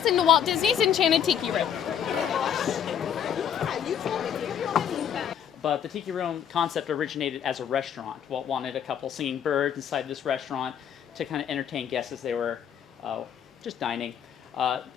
tours into Walt Disney's Enchanted Tiki Room. But the Tiki Room concept originated as a restaurant. Walt wanted a couple singing birds inside this restaurant to kind of entertain guests as they were just dining.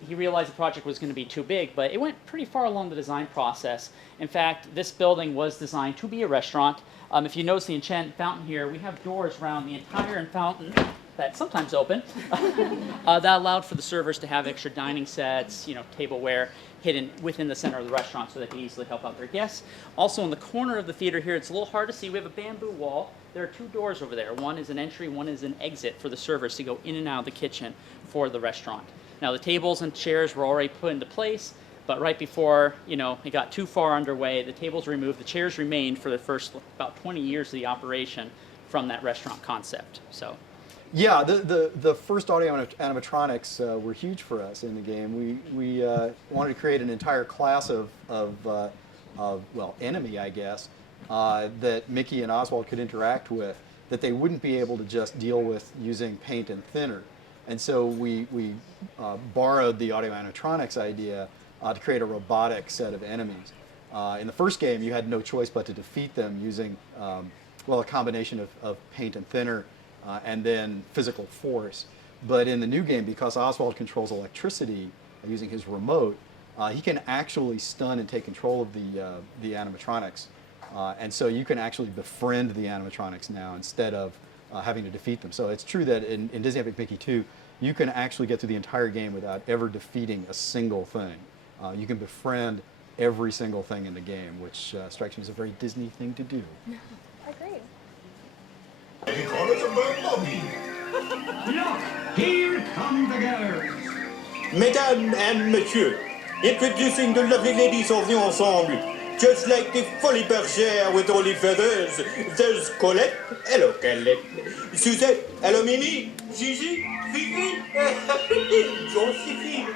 He realized the project was going to be too big, but it went pretty far along the design process. In fact, this building was designed to be a restaurant. If you notice the Enchanted Fountain here, we have doors around the entire fountain that sometimes open that allowed for the servers to have extra dining sets, tableware hidden within the center of the restaurant so they could easily help out their guests. Also in the corner of the theater here, it's a little hard to see, we have a bamboo wall. There are two doors over there. One is an entry, one is an exit for the servers to go in and out of the kitchen for the restaurant. Now the tables and chairs were already put into place, but right before it got too far underway, the tables removed, the chairs remained for the first about 20 years of the operation from that restaurant concept. So. Yeah, the first audio animatronics were huge for us in the game. We wanted to create an entire class of enemy, I guess, that Mickey and Oswald could interact with, that they wouldn't be able to just deal with using paint and thinner. And so we borrowed the audio animatronics idea to create a robotic set of enemies. In the first game, you had no choice but to defeat them using, a combination of paint and thinner and then physical force. But in the new game, because Oswald controls electricity using his remote, he can actually stun and take control of the animatronics. And so you can actually befriend the animatronics now instead of having to defeat them. So it's true that in Disney Epic Mickey 2, you can actually get through the entire game without ever defeating a single thing. You can befriend every single thing in the game, which strikes me as a very Disney thing to do. Agreed. Look, here come the girls. Mesdames and messieurs, introducing the lovely ladies of the ensemble. Just like the Folly Bergère with only feathers, there's Colette. Hello, Colette. Suzette. Hello, Mimi. Gigi. Fifi. Josephine.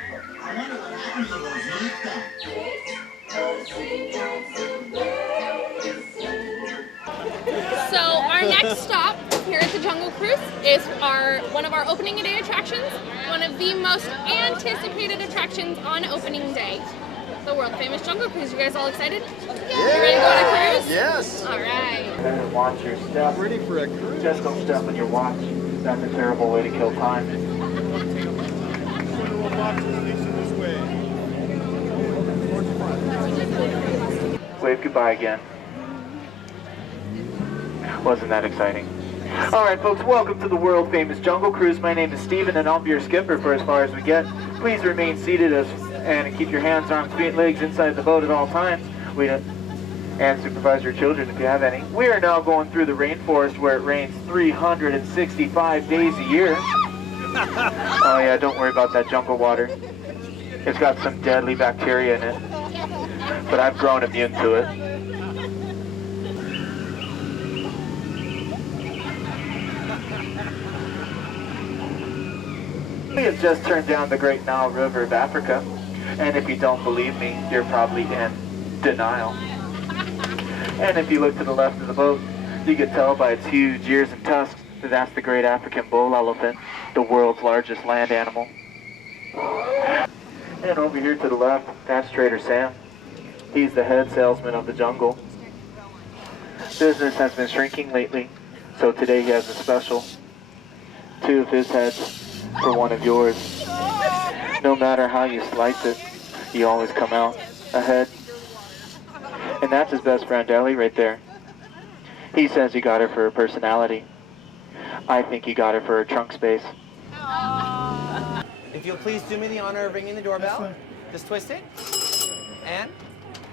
So our next stop here at the Jungle Cruise is one of our opening day attractions, one of the most anticipated attractions on opening day. The world famous Jungle Cruise. You guys all excited? Yeah. You ready to go on a cruise? Yes. All right. Better watch your step. I'm ready for a cruise. Just don't step on your watch. That's a terrible way to kill time. Wave goodbye again. Wasn't that exciting? Alright folks, welcome to the world famous Jungle Cruise. My name is Steven and I'll be your skipper for as far as we get. Please remain seated and keep your hands, arms, feet, and legs inside the boat at all times. And supervise your children if you have any. We are now going through the rainforest where it rains 365 days a year. Oh yeah, don't worry about that jungle water. It's got some deadly bacteria in it. But I've grown immune to it. We have just turned down the Great Nile River of Africa. And if you don't believe me, you're probably in denial. And if you look to the left of the boat, you can tell by its huge ears and tusks that that's the great African bull elephant, the world's largest land animal. And over here to the left, that's Trader Sam. He's the head salesman of the jungle. Business has been shrinking lately, so today he has a special. 2 of his heads for 1 of yours. No matter how you slice it, you always come out ahead. And that's his best friend Ellie right there. He says he got her for her personality. I think he got her for her trunk space. If you'll please do me the honor of ringing the doorbell. Just twist it. And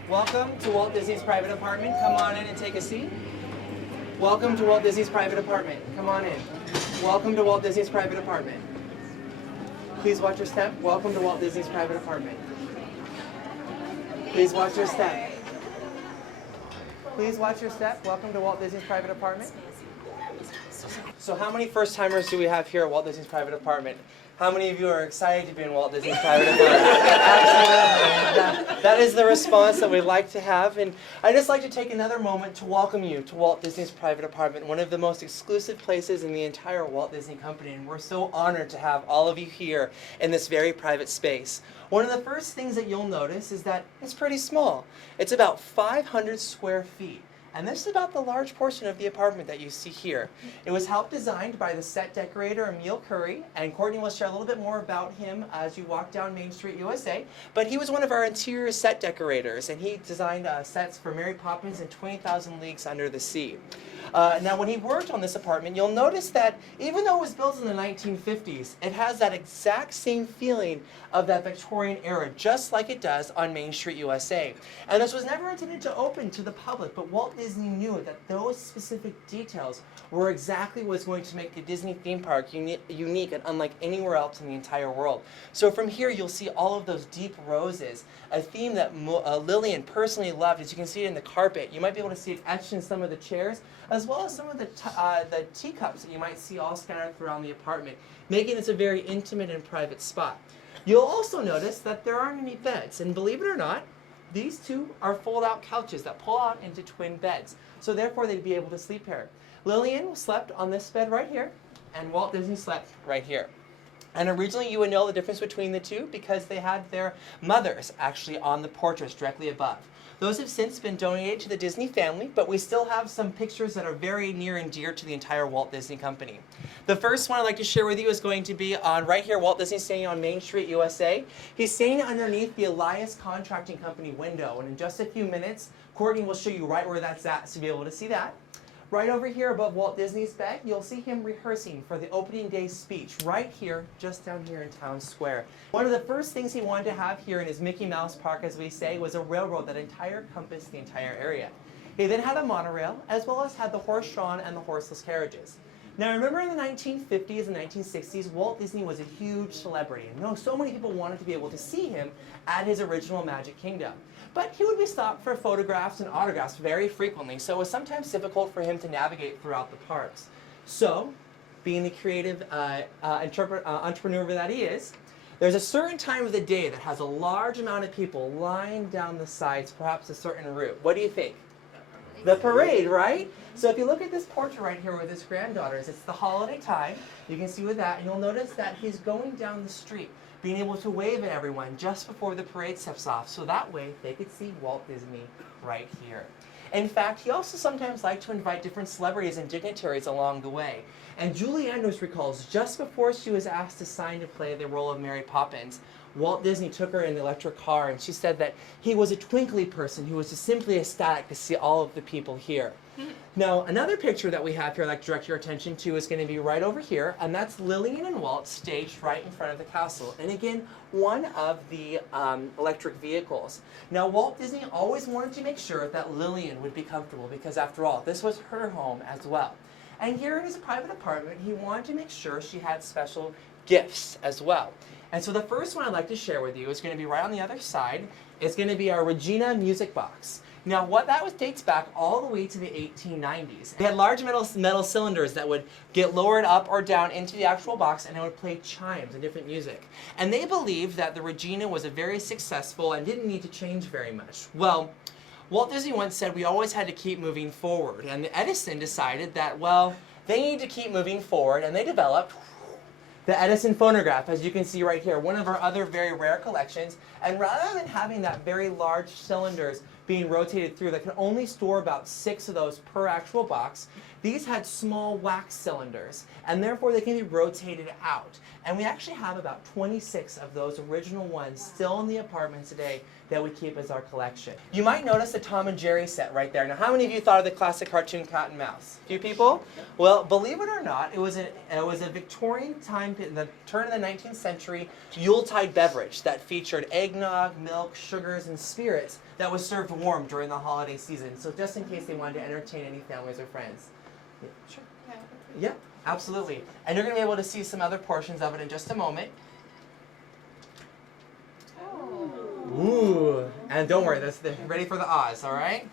welcome to Walt Disney's private apartment. Come on in and take a seat. Welcome to Walt Disney's private apartment. Come on in. Welcome to Walt Disney's private apartment. Please watch your step. Welcome to Walt Disney's private apartment. Please watch your step. Please watch your step. Welcome to Walt Disney's private apartment. So how many first-timers do we have here at Walt Disney's private apartment? How many of you are excited to be in Walt Disney's private apartment? Absolutely. That is the response that we'd like to have. And I'd just like to take another moment to welcome you to Walt Disney's private apartment, one of the most exclusive places in the entire Walt Disney Company. And we're so honored to have all of you here in this very private space. One of the first things that you'll notice is that it's pretty small. It's about 500 square feet. And this is about the large portion of the apartment that you see here. It was helped designed by the set decorator Emil Curry, and Courtney will share a little bit more about him as you walk down Main Street, USA. But he was one of our interior set decorators, and he designed sets for Mary Poppins and 20,000 Leagues Under the Sea. Now, when he worked on this apartment, you'll notice that even though it was built in the 1950s, it has that exact same feeling of that Victorian era, just like it does on Main Street, USA. And this was never intended to open to the public, but Walt Disney knew that those specific details were exactly what's going to make the Disney theme park unique and unlike anywhere else in the entire world. So from here, you'll see all of those deep roses, a theme that Lillian personally loved. As you can see it in the carpet, you might be able to see it etched in some of the chairs, as well as some of the teacups that you might see all scattered throughout the apartment, making this a very intimate and private spot. You'll also notice that there aren't any beds, and believe it or not, these two are fold-out couches that pull out into twin beds, so therefore they'd be able to sleep here. Lillian slept on this bed right here, and Walt Disney slept right here. And originally you would know the difference between the two because they had their mothers actually on the portraits directly above. Those have since been donated to the Disney family, but we still have some pictures that are very near and dear to the entire Walt Disney Company. The first one I'd like to share with you is going to be on right here, Walt Disney standing on Main Street, USA. He's standing underneath the Elias Contracting Company window, and in just a few minutes, Courtney will show you right where that's at, so you'll be able to see that. Right over here above Walt Disney's bed, you'll see him rehearsing for the opening day speech right here, just down here in Town Square. One of the first things he wanted to have here in his Mickey Mouse Park, as we say, was a railroad that encompassed the entire area. He then had a monorail, as well as had the horse-drawn and the horseless carriages. Now remember in the 1950s and 1960s, Walt Disney was a huge celebrity. And so many people wanted to be able to see him at his original Magic Kingdom. But he would be stopped for photographs and autographs very frequently, so it was sometimes difficult for him to navigate throughout the parks. So, being the creative entrepreneur that he is, there's a certain time of the day that has a large amount of people lying down the sides, perhaps a certain route. What do you think? The parade, right? So if you look at this portrait right here with his granddaughters, it's the holiday time. You can see with that, and you'll notice that he's going down the street, being able to wave at everyone just before the parade steps off, so that way they could see Walt Disney right here. In fact, he also sometimes liked to invite different celebrities and dignitaries along the way. And Julie Andrews recalls just before she was asked to sign to play the role of Mary Poppins, Walt Disney took her in the electric car, and she said that he was a twinkly person who was just simply ecstatic to see all of the people here. Now, another picture that we have here I'd like to direct your attention to is going to be right over here, and that's Lillian and Walt staged right in front of the castle. And again, one of the electric vehicles. Now, Walt Disney always wanted to make sure that Lillian would be comfortable because, after all, this was her home as well. And here in his private apartment, he wanted to make sure she had special gifts as well. And so the first one I'd like to share with you is going to be right on the other side. It's going to be our Regina music box. Now, what that was dates back all the way to the 1890s. They had large metal cylinders that would get lowered up or down into the actual box, and it would play chimes and different music. And they believed that the Regina was a very successful and didn't need to change very much. Well, Walt Disney once said we always had to keep moving forward, and the Edison decided that, well, they need to keep moving forward, and they developed the Edison phonograph, as you can see right here, one of our other very rare collections. And rather than having that very large cylinders being rotated through that can only store about 6 of those per actual box, these had small wax cylinders, and therefore they can be rotated out. And we actually have about 26 of those original ones still in the apartment today that we keep as our collection. You might notice the Tom and Jerry set right there. Now, how many of you thought of the classic cartoon Cat and Mouse? A few people? Well, believe it or not, it was a Victorian time, in the turn of the 19th century, Yuletide beverage that featured eggnog, milk, sugars, and spirits that was served warm during the holiday season. So just in case they wanted to entertain any families or friends. Yeah, sure. Yeah, absolutely. And you're going to be able to see some other portions of it in just a moment. Ooh, and don't worry, ready for the Oz, all right?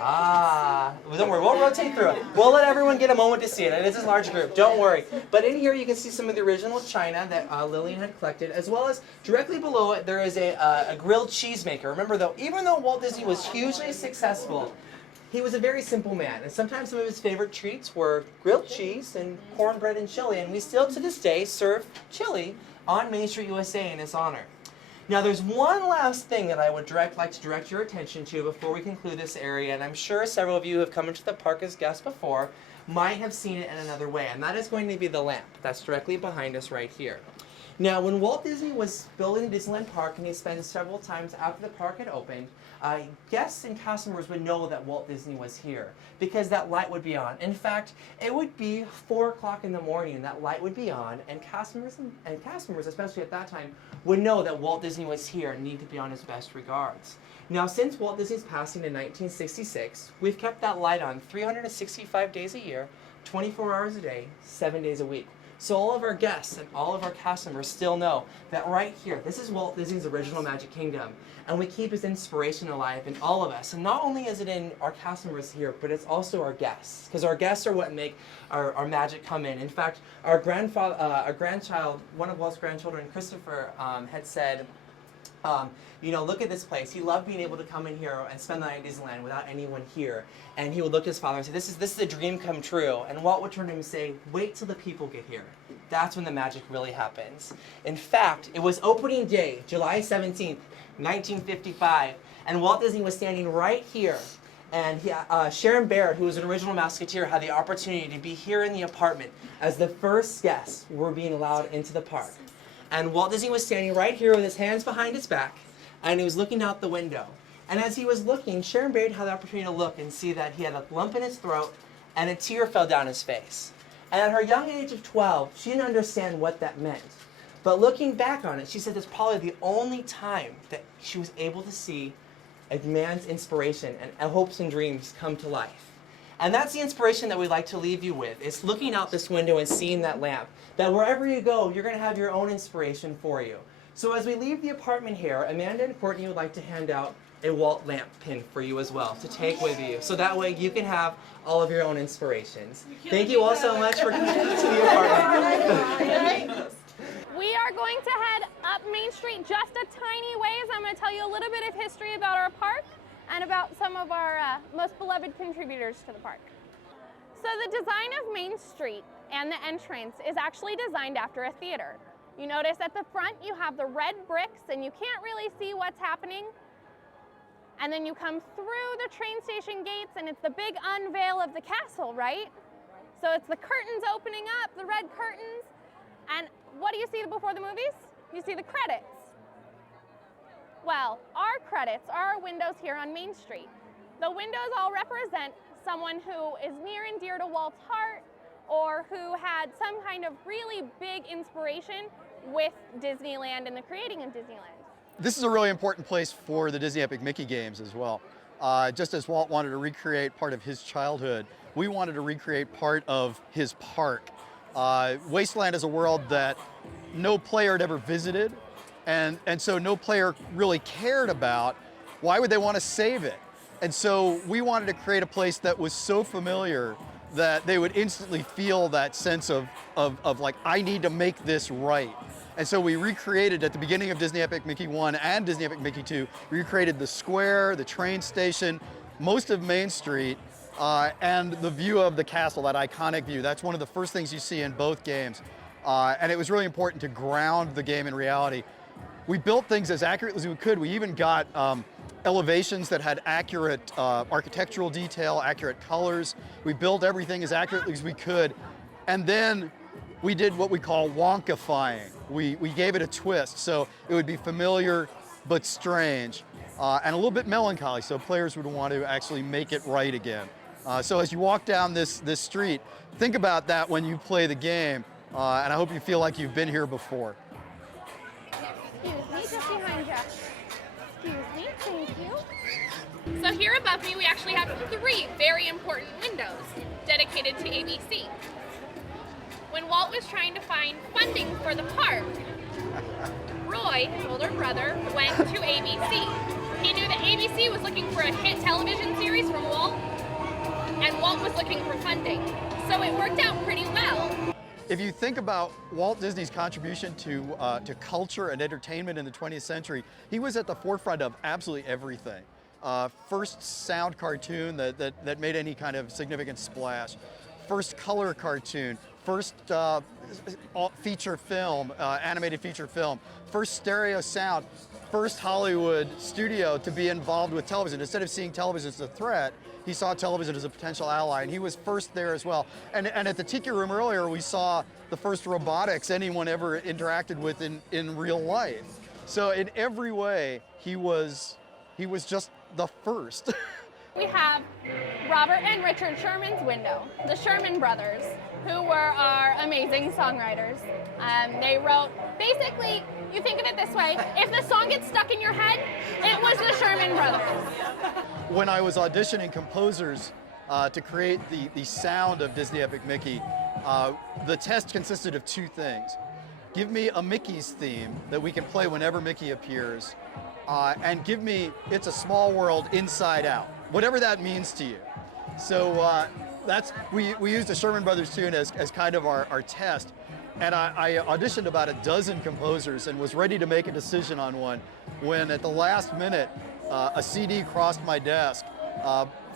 Ah, well, don't worry, we'll rotate through it. We'll let everyone get a moment to see it. It is a large group, don't worry. But in here you can see some of the original china that Lillian had collected, as well as directly below it there is a grilled cheese maker. Remember though, even though Walt Disney was hugely successful, he was a very simple man, and sometimes some of his favorite treats were grilled cheese and cornbread and chili, and we still to this day serve chili on Main Street, USA in his honor. Now there's one last thing that I would like to direct your attention to before we conclude this area, and I'm sure several of you who have come into the park as guests before might have seen it in another way, and that is going to be the lamp that's directly behind us right here. Now when Walt Disney was building Disneyland Park, and he spent several times after the park had opened, guests and customers would know that Walt Disney was here because that light would be on. In fact, it would be 4 o'clock in the morning and that light would be on, and customers, especially at that time, would know that Walt Disney was here and need to be on his best regards. Now, since Walt Disney's passing in 1966, we've kept that light on 365 days a year, 24 hours a day, 7 days a week. So all of our guests and all of our customers still know that right here, this is Walt Disney's original Magic Kingdom, and we keep his inspiration alive in all of us. And not only is it in our customers here, but it's also our guests, because our guests are what make our magic come in. In fact, our grandchild, one of Walt's grandchildren, Christopher, had said, you know, look at this place. He loved being able to come in here and spend the night at Disneyland without anyone here. And he would look at his father and say, this is a dream come true. And Walt would turn to him and say, wait till the people get here. That's when the magic really happens. In fact, it was opening day, July 17th, 1955, and Walt Disney was standing right here. And Sharon Baird, who was an original Musketeer, had the opportunity to be here in the apartment as the first guests were being allowed into the park. And Walt Disney was standing right here with his hands behind his back, and he was looking out the window. And as he was looking, Sharon Baird had the opportunity to look and see that he had a lump in his throat and a tear fell down his face. And at her young age of 12, she didn't understand what that meant. But looking back on it, she said it's probably the only time that she was able to see a man's inspiration and hopes and dreams come to life. And that's the inspiration that we'd like to leave you with. It's looking out this window and seeing that lamp. That wherever you go, you're going to have your own inspiration for you. So as we leave the apartment here, Amanda and Courtney would like to hand out a Walt lamp pin for you as well to take with you. So that way you can have all of your own inspirations. Thank you all so much for coming to the apartment. We are going to head up Main Street just a tiny ways. I'm going to tell you a little bit of history about our park and about some of our most beloved contributors to the park. So the design of Main Street and the entrance is actually designed after a theater. You notice at the front you have the red bricks and you can't really see what's happening. And then you come through the train station gates and it's the big unveil of the castle, right? So it's the curtains opening up, the red curtains. And what do you see before the movies? You see the credits. Well, our credits are our windows here on Main Street. The windows all represent someone who is near and dear to Walt's heart or who had some kind of really big inspiration with Disneyland and the creating of Disneyland. This is a really important place for the Disney Epic Mickey games as well. Just as Walt wanted to recreate part of his childhood, we wanted to recreate part of his park. Wasteland is a world that no player had ever visited, and so no player really cared about. Why would they want to save it? And so we wanted to create a place that was so familiar that they would instantly feel that sense of like, I need to make this right. And so we recreated at the beginning of Disney Epic Mickey 1 and Disney Epic Mickey 2, recreated the square, the train station, most of Main Street, and the view of the castle, that iconic view. That's one of the first things you see in both games. And it was really important to ground the game in reality. We built things as accurately as we could. We even got elevations that had accurate architectural detail, accurate colors. We built everything as accurately as we could. And then we did what we call wonkifying. We gave it a twist, so it would be familiar but strange, and a little bit melancholy, so players would want to actually make it right again. So as you walk down this street, think about that when you play the game, and I hope you feel like you've been here before. Excuse me, just behind you. Excuse me, thank you. So here above me, we actually have 3 very important windows dedicated to ABC. When Walt was trying to find funding for the park, Roy, his older brother, went to ABC. He knew that ABC was looking for a hit television series from Walt, and Walt was looking for funding. So it worked out pretty well. If you think about Walt Disney's contribution to culture and entertainment in the 20th century, he was at the forefront of absolutely everything. First sound cartoon that made any kind of significant splash. First color cartoon. First feature film, animated feature film. First stereo sound. First Hollywood studio to be involved with television. Instead of seeing television as a threat, he saw television as a potential ally, and he was first there as well. And at the Tiki Room earlier, we saw the first robotics anyone ever interacted with in real life. So in every way, he was just the first. We have Robert and Richard Sherman's window, the Sherman brothers, who were our amazing songwriters. They wrote, basically, you think of it this way, if the song gets stuck in your head, it was the Sherman brothers. When I was auditioning composers to create the sound of Disney Epic Mickey, the test consisted of two things. Give me a Mickey's theme that we can play whenever Mickey appears, and give me It's a Small World Inside Out, whatever that means to you. So we used a Sherman Brothers tune as kind of our test. And I auditioned about a dozen composers and was ready to make a decision on one when at the last minute, a CD crossed my desk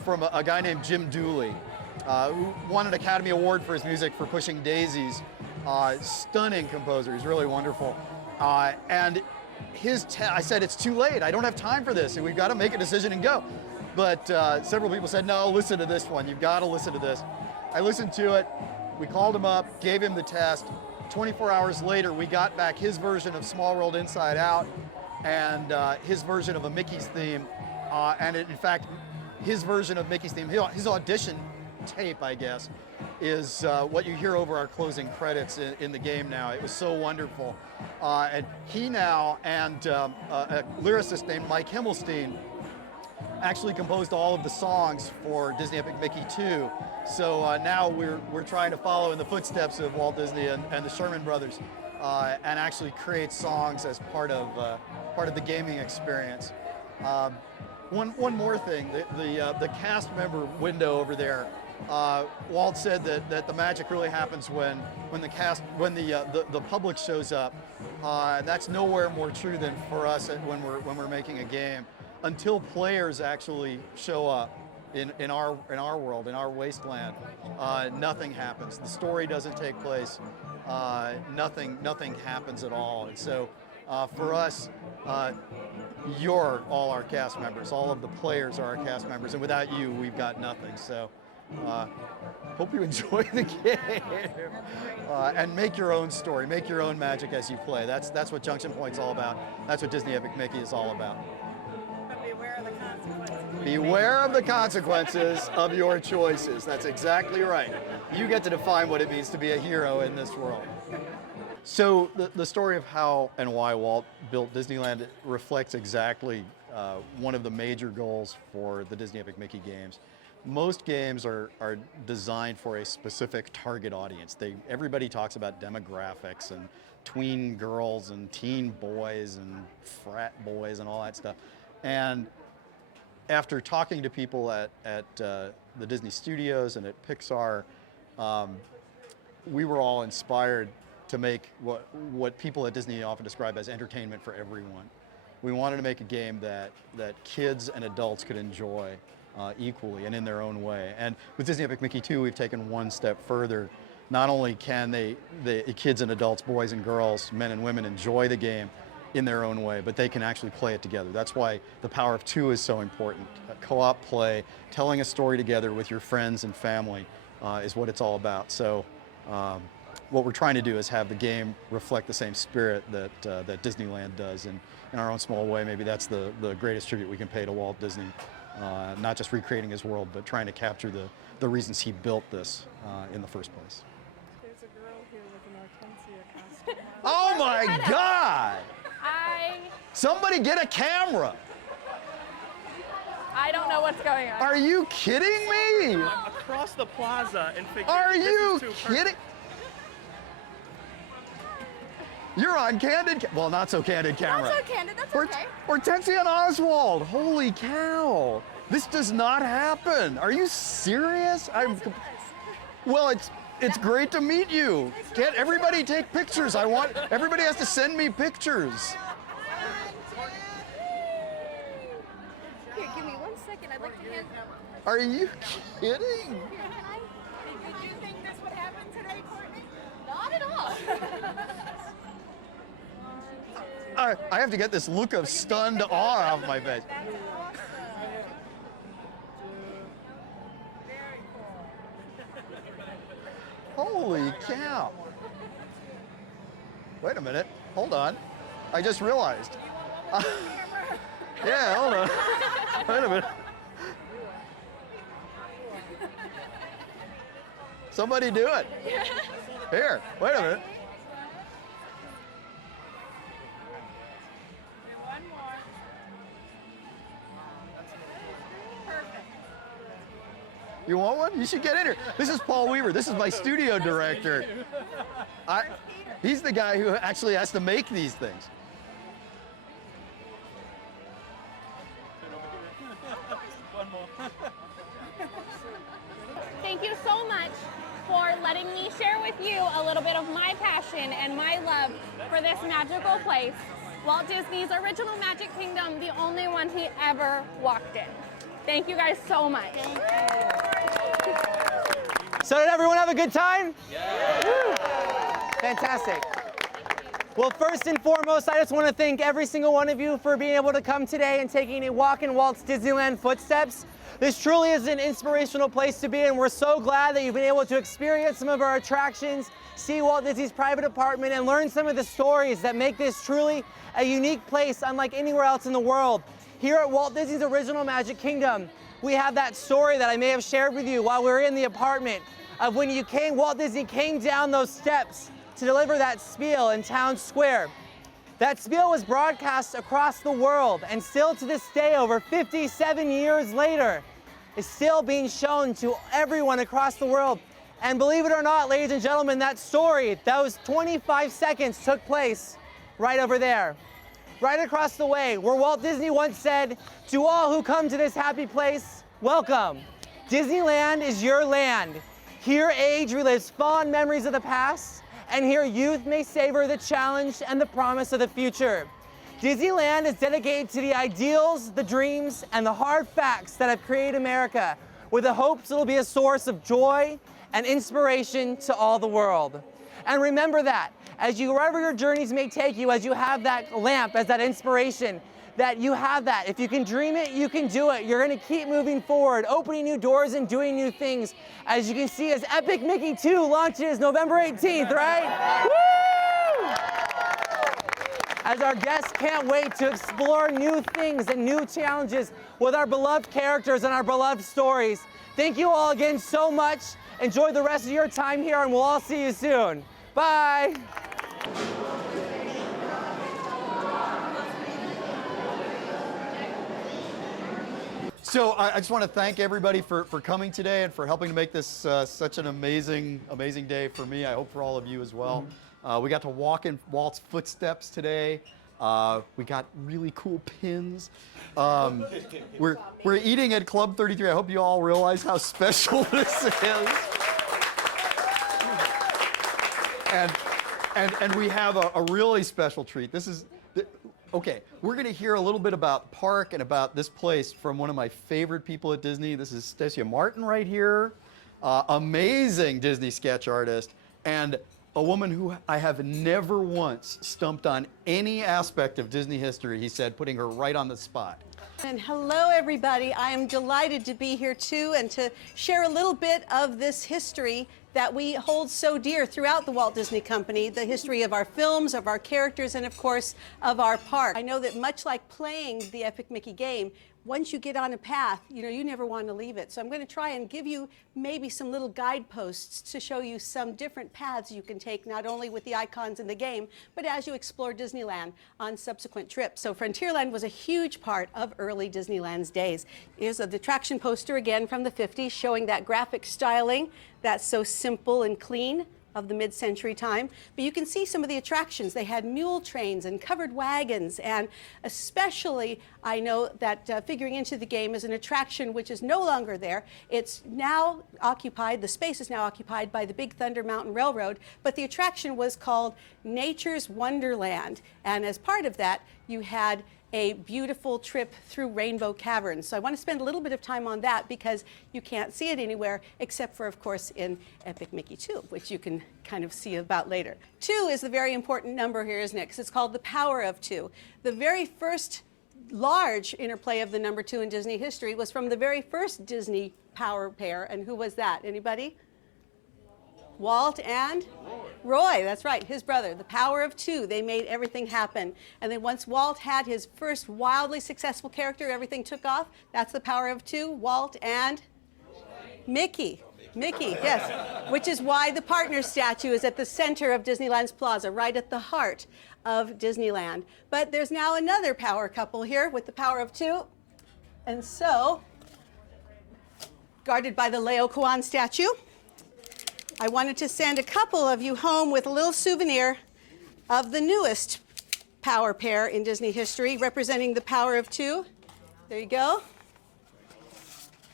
from a guy named Jim Dooley, who won an Academy Award for his music for Pushing Daisies. Stunning composer, he's really wonderful. And I said, it's too late, I don't have time for this, and we've got to make a decision and go. But several people said, no, listen to this one, you've got to listen to this. I listened to it, we called him up, gave him the test. 24 hours later, we got back his version of Small World Inside Out and his version of a Mickey's theme. In fact, his version of Mickey's theme, his audition tape, I guess, is what you hear over our closing credits in the game now. It was so wonderful. And he now and a lyricist named Mike Himmelstein actually composed all of the songs for Disney Epic Mickey 2. So now we're trying to follow in the footsteps of Walt Disney and the Sherman Brothers and actually create songs as part of the gaming experience. One more thing, the cast member window over there. Walt said that the magic really happens when the public shows up. That's nowhere more true than for us when we're making a game. Until players actually show up in our world, in our wasteland, nothing happens. The story doesn't take place. Nothing happens at all. And so for us, you're all our cast members. All of the players are our cast members, and without you, we've got nothing. So hope you enjoy the game and make your own story, make your own magic as you play. That's what Junction Point's all about. That's what Disney Epic Mickey is all about. Beware of the consequences of your choices. That's exactly right. You get to define what it means to be a hero in this world. So the story of how and why Walt built Disneyland reflects exactly one of the major goals for the Disney Epic Mickey games. Most games are designed for a specific target audience. Everybody talks about demographics and tween girls and teen boys and frat boys and all that stuff. And after talking to people at the Disney Studios and at Pixar, we were all inspired to make what people at Disney often describe as entertainment for everyone. We wanted to make a game that kids and adults could enjoy equally and in their own way. And with Disney Epic Mickey 2, we've taken one step further. Not only can the kids and adults, boys and girls, men and women, enjoy the game in their own way, but they can actually play it together. That's why the power of two is so important. Co-op play, telling a story together with your friends and family is what it's all about. So what we're trying to do is have the game reflect the same spirit that Disneyland does, and in our own small way, maybe that's the greatest tribute we can pay to Walt Disney. Not just recreating his world, but trying to capture the reasons he built this in the first place. There's a girl here with an Hortensia costume. Oh my God! Somebody get a camera! I don't know what's going on. Are you kidding me? I'm across the plaza and figured Are you this is too kidding? You're on candid, well, not so candid camera. Not so candid, that's okay. Hortensia and Oswald, holy cow. This does not happen. Are you serious? Well, it's great to meet you. Can't everybody take pictures? Everybody has to send me pictures. Here, give me 1 second. I'd like to hand. Are you kidding? Did you think this would happen today, Courtney? Not at all. I have to get this look of stunned awe off my face. Holy cow. Wait a minute. Hold on. I just realized. Yeah, hold on. Wait a minute. Somebody do it. Here, wait a minute. One more. You want one? You should get in here. This is Paul Weaver. This is my studio director. He's the guy who actually has to make these things. Thank you so much for letting me share with you a little bit of my passion and my love for this magical place, Walt Disney's original Magic Kingdom, the only one he ever walked in. Thank you guys so much. So did everyone have a good time? Yeah. Fantastic. Well, first and foremost, I just want to thank every single one of you for being able to come today and taking a walk in Walt's Disneyland footsteps. This truly is an inspirational place to be, and we're so glad that you've been able to experience some of our attractions, see Walt Disney's private apartment, and learn some of the stories that make this truly a unique place unlike anywhere else in the world. Here at Walt Disney's original Magic Kingdom, we have that story that I may have shared with you while we were in the apartment of when Walt Disney came down those steps to deliver that spiel in Town Square. That spiel was broadcast across the world, and still to this day, over 57 years later, is still being shown to everyone across the world. And believe it or not, ladies and gentlemen, that story, those 25 seconds took place right over there, right across the way, where Walt Disney once said, "To all who come to this happy place, welcome. Disneyland is your land. Here age relives fond memories of the past, and here youth may savor the challenge and the promise of the future. Disneyland is dedicated to the ideals, the dreams, and the hard facts that have created America, with the hopes it'll be a source of joy and inspiration to all the world." And remember that, wherever your journeys may take you, as you have that lamp as that inspiration, that you have that. If you can dream it, you can do it. You're gonna keep moving forward, opening new doors and doing new things. As you can see, as Epic Mickey 2 launches November 18th, right? Woo! As our guests can't wait to explore new things and new challenges with our beloved characters and our beloved stories. Thank you all again so much. Enjoy the rest of your time here, and we'll all see you soon. Bye. So I just want to thank everybody for coming today and for helping to make this such an amazing day for me. I hope for all of you as well. We got to walk in Walt's footsteps today. We got really cool pins. We're eating at Club 33. I hope you all realize how special this is. And we have a really special treat. Okay, we're going to hear a little bit about the park and about this place from one of my favorite people at Disney. This is Stacia Martin right here, amazing Disney sketch artist, and a woman who I have never once stumped on any aspect of Disney history, he said, putting her right on the spot. And hello, everybody. I am delighted to be here too and to share a little bit of this history that we hold so dear throughout the Walt Disney Company, the history of our films, of our characters, and of course, of our park. I know that much like playing the Epic Mickey game, once you get on a path, you never want to leave it. So I'm going to try and give you maybe some little guideposts to show you some different paths you can take, not only with the icons in the game, but as you explore Disneyland on subsequent trips. So Frontierland was a huge part of early Disneyland's days. Here's the attraction poster again from the 50s showing that graphic styling that's so simple and clean. of the mid-century time. But you can see some of the attractions. They had mule trains and covered wagons, and especially I know that figuring into the game is an attraction which is no longer there. It's now occupied, the space is now occupied by the Big Thunder Mountain Railroad, but the attraction was called Nature's Wonderland. And as part of that, you had a beautiful trip through Rainbow Caverns. So I want to spend a little bit of time on that because you can't see it anywhere except for, of course, in Epic Mickey 2, which you can kind of see about later. 2 is the very important number here, isn't it? Because it's called the power of 2. The very first large interplay of the number 2 in Disney history was from the very first Disney power pair. And who was that? Anybody? Walt and Roy, that's right, his brother. The power of 2, they made everything happen. And then once Walt had his first wildly successful character, everything took off. That's the power of 2, Walt and Mickey. Mickey, yes, which is why the partner statue is at the center of Disneyland's plaza, right at the heart of Disneyland. But there's now another power couple here with the power of 2. And so, guarded by the Leo Kwan statue, I wanted to send a couple of you home with a little souvenir of the newest power pair in Disney history, representing the power of 2. There you go.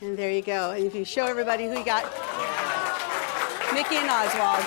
And there you go. And if you show everybody who you got, Mickey and Oswald.